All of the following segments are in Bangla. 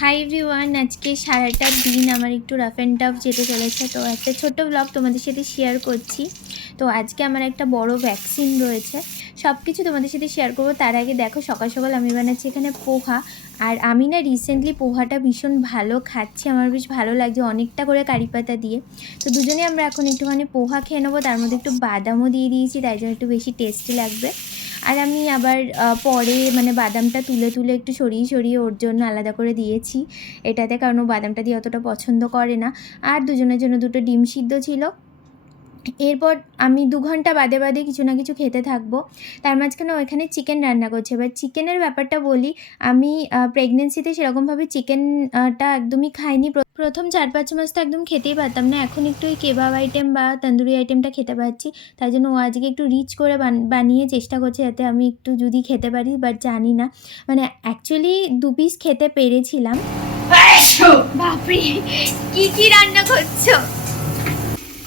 হাই এভরিওয়ান আজকে সারাটা দিন আমার একটু রাফ অ্যান্ড টাফ যেতে চলেছে। তো একটা ছোট ব্লগ তোমাদের সাথে শেয়ার করছি। তো আজকে আমার একটা বড় ভ্যাকসিন রয়েছে। সব কিছু তোমাদের সাথে শেয়ার করব। তার আগে দেখো, সকাল সকাল আমি বানাচ্ছি এখানে পোহা। আর আমি না রিসেন্টলি পোহাটা ভীষণ ভালো খাচ্ছি। আমার বেশ ভালো লাগছে অনেকটা করে কারি পাতা দিয়ে। তো দুজনে আমরা এখন একটুখানি পোহা খেয়ে নেব। তার মধ্যে একটু বাদামও দিয়ে দিয়েছি, তাই জন্য একটু বেশি টেস্টি লাগবে। আর আমি আবার পরে মানে বাদামটা তুলে তুলে একটু সরিয়ে সরিয়ে ওর জন্য আলাদা করে দিয়েছি। এটাতে কারণ ও বাদামটা দিয়ে অতটা পছন্দ করে না। আর দুজনের জন্য দুটো ডিম সিদ্ধ ছিল। এরপর আমি দু ঘণ্টা বাদে বাদে কিছু না কিছু খেতে থাকব। তার মাঝখানে ওইখানে চিকেন রান্না করছে। এবার চিকেনের ব্যাপারটা বলি, আমি প্রেগনেন্সিতে সেরকমভাবে চিকেনটা একদমই খাইনি। প্রথম চার পাঁচ মাস তো একদম খেতেই পারতাম না। এখন একটু ওই কেবাব আইটেম বা তন্দুরি আইটেমটা খেতে পারছি তাই জন্য ও আজকে একটু রিচ করে বানিয়ে চেষ্টা করছে যাতে আমি একটু যদি খেতে পারি বাট জানি না। মানে অ্যাকচুয়ালি দু পিস খেতে পেরেছিলাম। বাপরে কি কি রান্না করছ?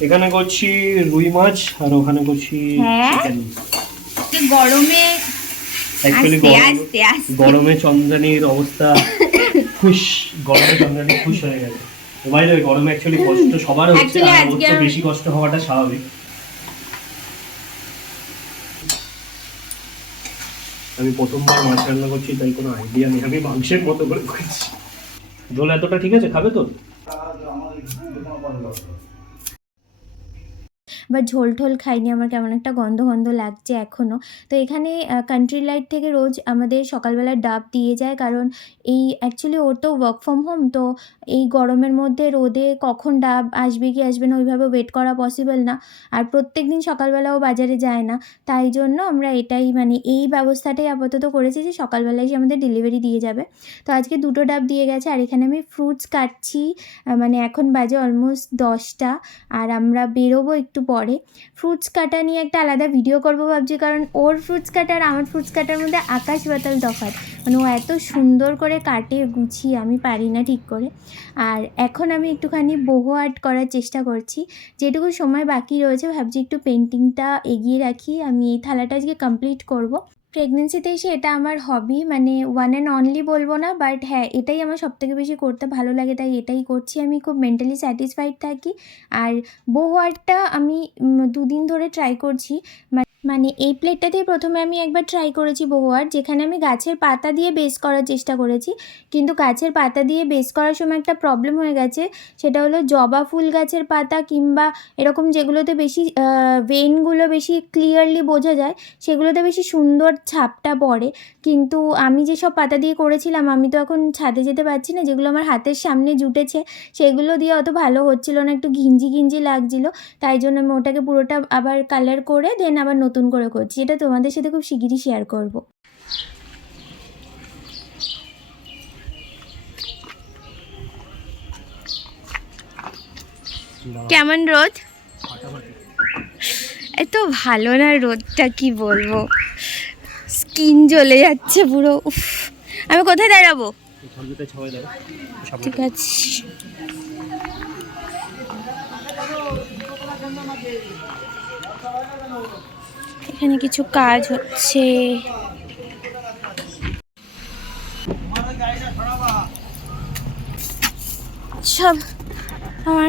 এখানে করছি রুই মাছ আর ওখানে করছি হ্যাঁ? গরমে গরমে চন্দ্রানীর অবস্থা খুশ গরমে চন্দ্রানী খুশ হয়ে ভাই গরমে অ্যাকচুয়ালি কষ্ট সবার হচ্ছে আর ওর তো আমি- বেশি কষ্ট হওয়াটা স্বাভাবিক। আমি প্রথমবার মাছ রান্না করছি তাই কোনো আইডিয়া নেই। আমি মাংসের মতো করে করছি। দোল এতটা ঠিক আছে? খাবে তো? বা ঝোল ঠোল খাইনি, আমার কেমন একটা গন্ধ গন্ধ লাগছে এখনও তো এখানে কান্ট্রি লাইট থেকে রোজ আমাদের সকালবেলা ডাব দিয়ে যায়, কারণ এই অ্যাকচুয়ালি ওর তো ওয়ার্ক ফ্রম হোম তো এই গরমের মধ্যে রোদে কখন ডাব আসবে কি আসবে না ওইভাবে ওয়েট করা পসিবল না। আর প্রত্যেক দিন সকালবেলাও বাজারে যায় না, তাই জন্য আমরা এটাই মানে এই ব্যবস্থাটাই আপাতত করেছি যে সকালবেলায় এসে আমাদের ডেলিভারি দিয়ে যাবে। তো আজকে দুটো ডাব দিয়ে গেছে, আর এখানে আমি ফ্রুটস কাটছি মানে এখন বাজে অলমোস্ট দশটা, আর আমরা বেরোবো একটু পরে। ফ্রুটস কাটা নিয়ে একটা আলাদা ভিডিও করব ভাবছি, কারণ ওর ফ্রুটস কাটার আমার ফ্রুটস কাটার মধ্যে আকাশ বাতাল তফাত মানে ও এত সুন্দর করে কাটে, গুছিয়ে, আমি পারি না ঠিক করে। আর এখন আমি একটুখানি বহু আর্ট করার চেষ্টা করছি। যেটুকু সময় বাকি রয়েছে, ভাবছি একটু পেন্টিংটা এগিয়ে রাখি। আমি এই থালাটা আজকে কমপ্লিট করব। প্রেগনেন্সিতে এসে এটা আমার হবি মানে ওয়ান অ্যান্ড অনলি বলব না বাট হ্যাঁ এটাই আমার সবথেকে বেশি করতে ভালো লাগে, তাই এটাই করছি। আমি খুব মেন্টালি স্যাটিসফাইড থাকি। আর বহু আর্টটা আমি দুদিন ধরে ট্রাই করছি মা- মানে এই প্লেটটাতেই প্রথমে আমি একবার ট্রাই করেছি বহু আর্ট যেখানে আমি গাছের পাতা দিয়ে বেস করার চেষ্টা করেছি। কিন্তু গাছের পাতা দিয়ে বেস করার সময় একটা প্রবলেম হয়ে গেছে, সেটা হলো জবা ফুল গাছের পাতা কিংবা এরকম যেগুলোতে বেশি ভেনগুলো বেশি ক্লিয়ারলি বোঝা যায়, সেগুলোতে বেশি সুন্দর ছাপটা পড়ে। কিন্তু আমি যেসব পাতা দিয়ে করেছিলাম, আমি তো এখন ছাদে যেতে পারছি না, যেগুলো আমার হাতের সামনে জুটেছে, সেগুলো দিয়ে অত ভালো হচ্ছিল না, একটু ঘিঞ্জি ঘিঞ্জি লাগছিল। তাই জন্য আমি ওটাকে পুরোটা আবার কালার করে দেন আবার নতুন করে করছি। এটা তোমাদের সাথে খুব শিগগিরই শেয়ার করব। কেমন রোদ? এত ভালো না রোদটা কি বলব? স্কিন জ্বলে যাচ্ছে পুরো উফ। আমি কোথায় দাঁড়াবো? ঠিক আছে। এখানে কিছু কাজ হচ্ছে। সব আমার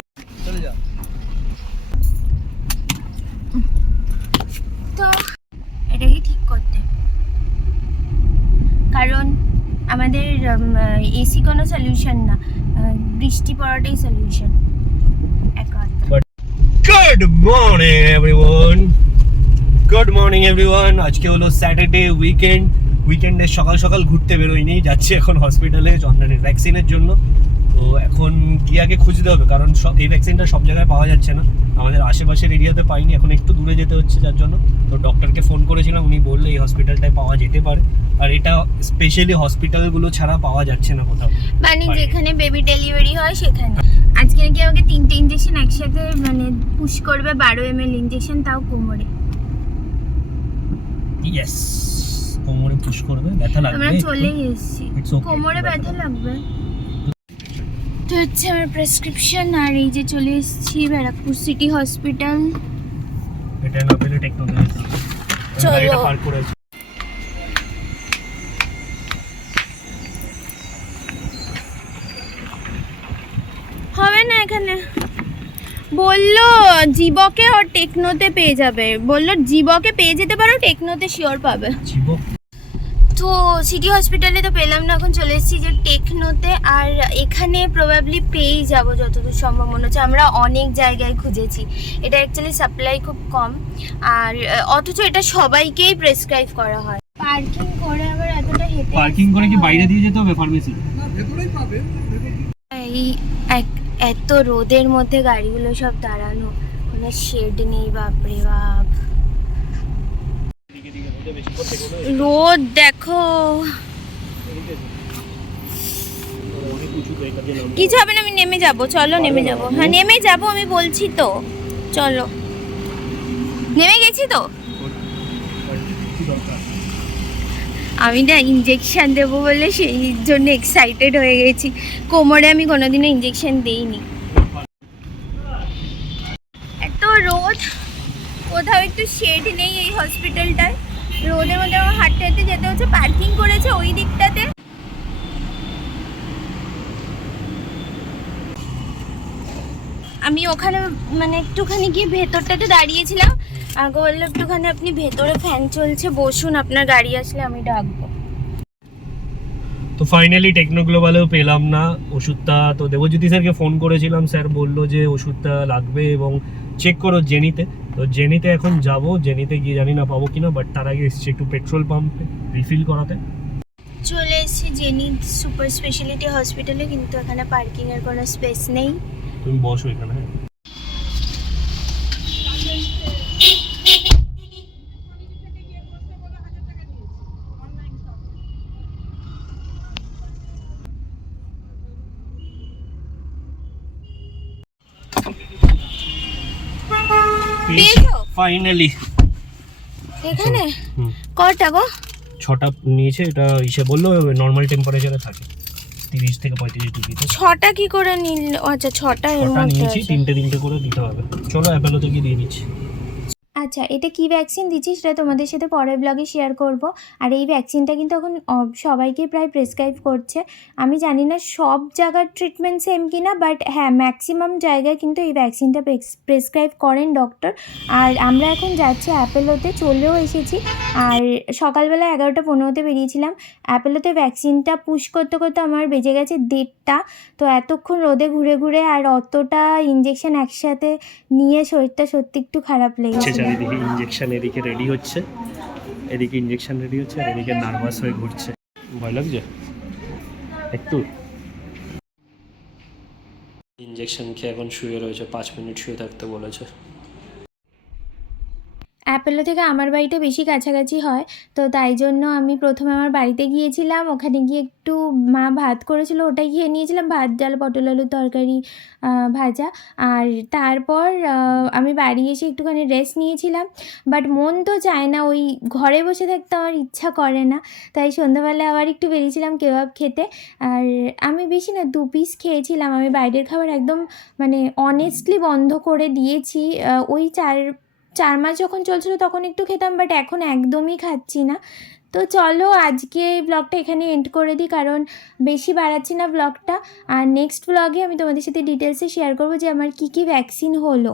তো এটাকে ঠিক করতে। কারণ আমাদের এসি কোনো সলিউশন না। বৃষ্টি পড়াটাই সলিউশন একমাত্র good morning everyone good morning everyone. আজকে হলো স্যাটারডে উইকেন্ড। উইকেন্ডে সকাল সকাল ঘুরতে বেরোয়নি যাচ্ছি এখন হসপিটালে চন্দ্রানের ভ্যাকসিনের জন্য। তো এখন গিয়াকে খুঁজতে হবে কারণ সব এই ভ্যাকসিনটা সব জায়গায় পাওয়া যাচ্ছে না। আমাদের আশেপাশের এরিয়াতে পাইনি এখন একটু দূরে যেতে হচ্ছে যার জন্য। তো ডক্টরকে ফোন করেছিলাম উনি বললে এই হসপিটালটায় পাওয়া যেতে পারে। আর এটা স্পেশালি হসপিটালগুলো ছাড়া পাওয়া যাচ্ছে না কোথাও। মানে যেখানে বেবি ডেলিভারি হয় সেখানে। আজকে নাকি আমাকে তিনটে ইঞ্জেকশন একসাথে মানে পুশ করবে বারো এম এল ইঞ্জেকশন তাও কোমরে। ইয়েস কোমরে পুশ করবে ব্যথা লাগবে আমরা। চলেই এসেছি। কোমরে ব্যথা লাগবে। তো হচ্ছে আমার প্রেসক্রিপশন আর এই যে চলে এসেছি ব্যারাকপুর সিটি হসপিটাল এটা না পেলে টেকনোলজি চলো। হবে না এখানে। বলল জীবকে আর টেকনোতে পেয়ে যাবে। বলল জীবকে পেয়ে যেতে পারো টেকনোতে শিওর পাবে। তো সিটি হসপিটালে তো পেলাম না এখন চলে এসেছি যে টেকনোতে আর এখানে প্রবাবলি পেয়েই যাব যতদূর সম্ভব মনে হচ্ছে। আমরা অনেক জায়গায় খুঁজেছি। এটা অ্যাকচুয়ালি সাপ্লাই খুব কম আর অথচ এটা সবাইকেই প্রেসক্রাইব করা হয়। পার্কিং করে আবার এতটা হেঁটে পার্কিং করে কি বাইরে দিয়ে যেতে হবে ফার্মেসি না ভেতরেই পাবে। এই এক এত রোদের মধ্যে গাড়িগুলো সব দাঁড়ানো। কোনো শেড নেই, বাপরে বাপ। রোদ দেখো। কিছু হবে না, আমি নেমে যাব। চলো, নেমে যাব। হ্যাঁ নেমে যাব, আমি বলছি তো। চলো। নেমে গেছি তো? আমি না ইঞ্জেকশান দেবো বলে সেই জন্য এক্সাইটেড হয়ে গেছি। কোমরে আমি কোনোদিনও ইঞ্জেকশন দিইনি। এত রোদ, কোথাও একটু শেড নেই এই হসপিটালটায় রোদের মধ্যে আমার হাঁটতে হাঁটতে যেতে হচ্ছে পার্কিং করেছে ওই দিকটাতে। আমি ওখানে মানে একটুখানি গিয়ে ভেতরটাতে দাঁড়িয়েছিলাম। আগে বলল একটুখানি আপনি ভেতরে ফ্যান চলছে বসুন আপনার গাড়ি আসলে আমি ডাকবো। তো ফাইনালি টেকনো গ্লোবালেও পেলাম না ওষুধটা তো দেবজ্যোতি স্যারকে ফোন করেছিলাম স্যার বলল যে ওষুধটা লাগবে এবং চেক করো জেনিতে। তো জেনিতে এখন যাব জেনিতে গিয়ে জানি না পাবো কিনা বাট তার আগে এসছি একটু পেট্রোল পাম্পে রিফিল করাতে। চলে এসেছি জেনি সুপার স্পেশালিটি হসপিটালে কিন্তু এখানে পার্কিংয়ের কোনো স্পেস নেই। তুমি বসো এখানে হ্যাঁ। ফাইনালি এখানে? কটা গো? ছটা নিয়েছে এটা ইসে বলল নর্মাল টেম্পারেচারে থাকে। তিরিশ থেকে পঁয়ত্রিশ ডিগ্রিতে ছটা কি করে নিল? আচ্ছা ছটা এর মধ্যে নিয়েছি। তিনটে তিনটে করে দিতে হবে। চলো অ্যাপেলোতে গিয়ে দিয়ে নিচ্ছি আচ্ছা এটা কি ভ্যাকসিন দিচ্ছি সেটা তোমাদের সাথে পরের ব্লগে শেয়ার করব। আর এই ভ্যাকসিনটা কিন্তু এখন সবাইকে প্রায় প্রেসক্রাইব করছে। আমি জানি না সব জায়গার ট্রিটমেন্ট সেম কি না বাট হ্যাঁ ম্যাক্সিমাম জায়গায় কিন্তু এই ভ্যাকসিনটা প্রেসক্রাইব করেন ডক্টর আর আমরা এখন যাচ্ছি অ্যাপেলোতে, চলেও এসেছি। আর সকালবেলা এগারোটা পনেরোতে বেরিয়েছিলাম। অ্যাপেলোতে ভ্যাকসিনটা পুশ করতে করতে আমার বেজে গেছে দেড়টা। তো এতক্ষণ রোদে ঘুরে ঘুরে আর অতটা ইঞ্জেকশন একসাথে নিয়ে শরীরটা সত্যি একটু খারাপ লেগেছে। চারিদিকে ইঞ্জেকশন এদিকে রেডি হচ্ছে। এদিকে ইঞ্জেকশন রেডি হচ্ছে আর এদিকে নার্ভাস হয়ে ঘুরছে। ভয় লাগছে? একটু। ইঞ্জেকশন খেয়ে এখন শুয়ে রয়েছে, পাঁচ মিনিট শুয়ে থাকতে বলেছে। অ্যাপেলো থেকে আমার বাড়িটা বেশি কাছাকাছি হয়, তো তাই জন্য আমি প্রথমে আমার বাড়িতে গিয়েছিলাম। ওখানে গিয়ে একটু মা ভাত করেছিল, ওটাই খেয়ে নিয়েছিলাম, ভাত, ডাল, পটল, আলুর তরকারি ভাজা। আর তারপর আমি বাড়ি এসে একটুখানি রেস্ট নিয়েছিলাম। বাট মন তো চায় না, ওই ঘরে বসে থাকতে আমার ইচ্ছা করে না। তাই সন্ধ্যাবেলা আবার একটু বেরিয়েছিলাম কেবাব খেতে। আর আমি বেশি না, দু পিস খেয়েছিলাম। আমি বাইরের খাবার একদম মানে অনেস্টলি বন্ধ করে দিয়েছি। ওই চার চার মাস যখন চলছিল তখন একটু খেতাম বাট এখন একদমই খাচ্ছি না। তো চলো আজকে এই ব্লগটা এখানে এন্ড করে দিই, কারণ বেশি বাড়াচ্ছি না ব্লগটা আর নেক্সট ব্লগে আমি তোমাদের সাথে ডিটেলসে শেয়ার করব যে আমার কী কী ভ্যাকসিন হলো।